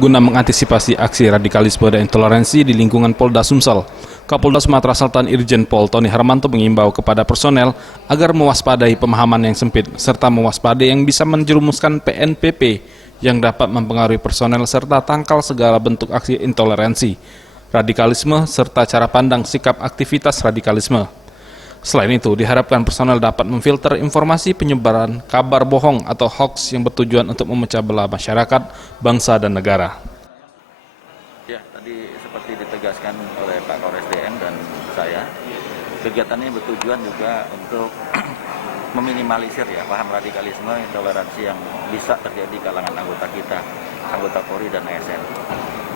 guna mengantisipasi aksi radikalisme dan intoleransi di lingkungan Polda Sumsel. Kapolda Sumatera Selatan Irjen Pol Tony Harmanto mengimbau kepada personel agar mewaspadai pemahaman yang sempit serta mewaspadai yang bisa menjerumuskan PNPP yang dapat mempengaruhi personel serta tangkal segala bentuk aksi intoleransi, radikalisme serta cara pandang sikap aktivitas radikalisme. Selain itu, diharapkan personel dapat memfilter informasi penyebaran kabar bohong atau hoax yang bertujuan untuk memecah belah masyarakat, bangsa, dan negara. Ya, tadi seperti ditegaskan oleh Pak Kapolres DM dan saya, kegiatan ini bertujuan juga untuk meminimalisir ya paham radikalisme, intoleransi yang bisa terjadi di kalangan anggota kita, anggota Polri dan ASN.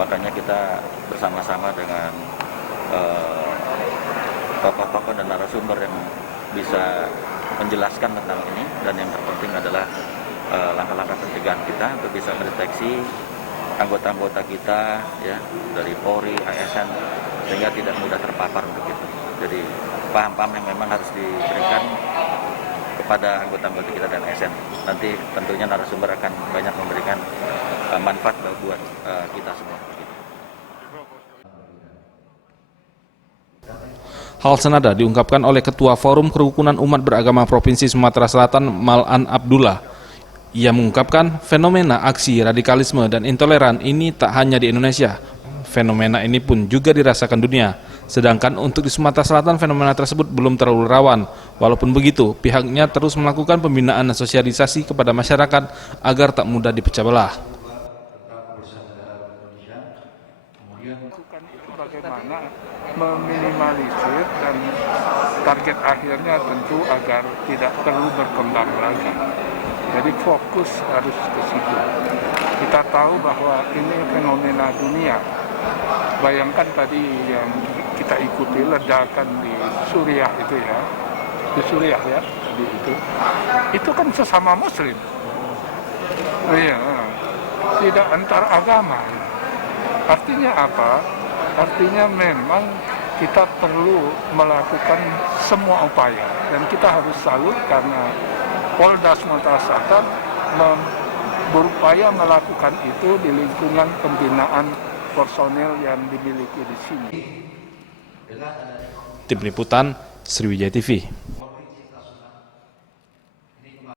Makanya kita bersama-sama dengan tokoh-tokoh dan narasumber yang bisa menjelaskan tentang ini, dan yang terpenting adalah langkah-langkah pencegahan kita untuk bisa mendeteksi anggota-anggota kita ya dari Polri, ASN, sehingga tidak mudah terpapar untuk itu. Jadi paham-paham yang memang harus diberikan kepada anggota-anggota kita dan ASN. Nanti tentunya narasumber akan banyak memberikan manfaat buat kita semua. Hal senada diungkapkan oleh Ketua Forum Kerukunan Umat Beragama Provinsi Sumatera Selatan Malan Abdullah. Ia mengungkapkan fenomena aksi radikalisme dan intoleran ini tak hanya di Indonesia. Fenomena ini pun juga dirasakan dunia. Sedangkan untuk di Sumatera Selatan fenomena tersebut belum terlalu rawan. Walaupun begitu, pihaknya terus melakukan pembinaan dan sosialisasi kepada masyarakat agar tak mudah dipecah belah. Bagaimana meminimalisir, dan target akhirnya tentu agar tidak perlu berkembang lagi. Jadi fokus harus ke situ. Kita tahu bahwa ini fenomena dunia. Bayangkan tadi yang kita ikuti ledakan di Suriah itu ya, di Suriah ya, tadi itu kan sesama Muslim. Iya, tidak antar agama. Artinya apa? Artinya memang kita perlu melakukan semua upaya, dan kita harus salut karena Polda Sumatera Selatan berupaya melakukan itu di lingkungan pembinaan personel yang dimiliki di sini. Tim Liputan Sriwijaya TV.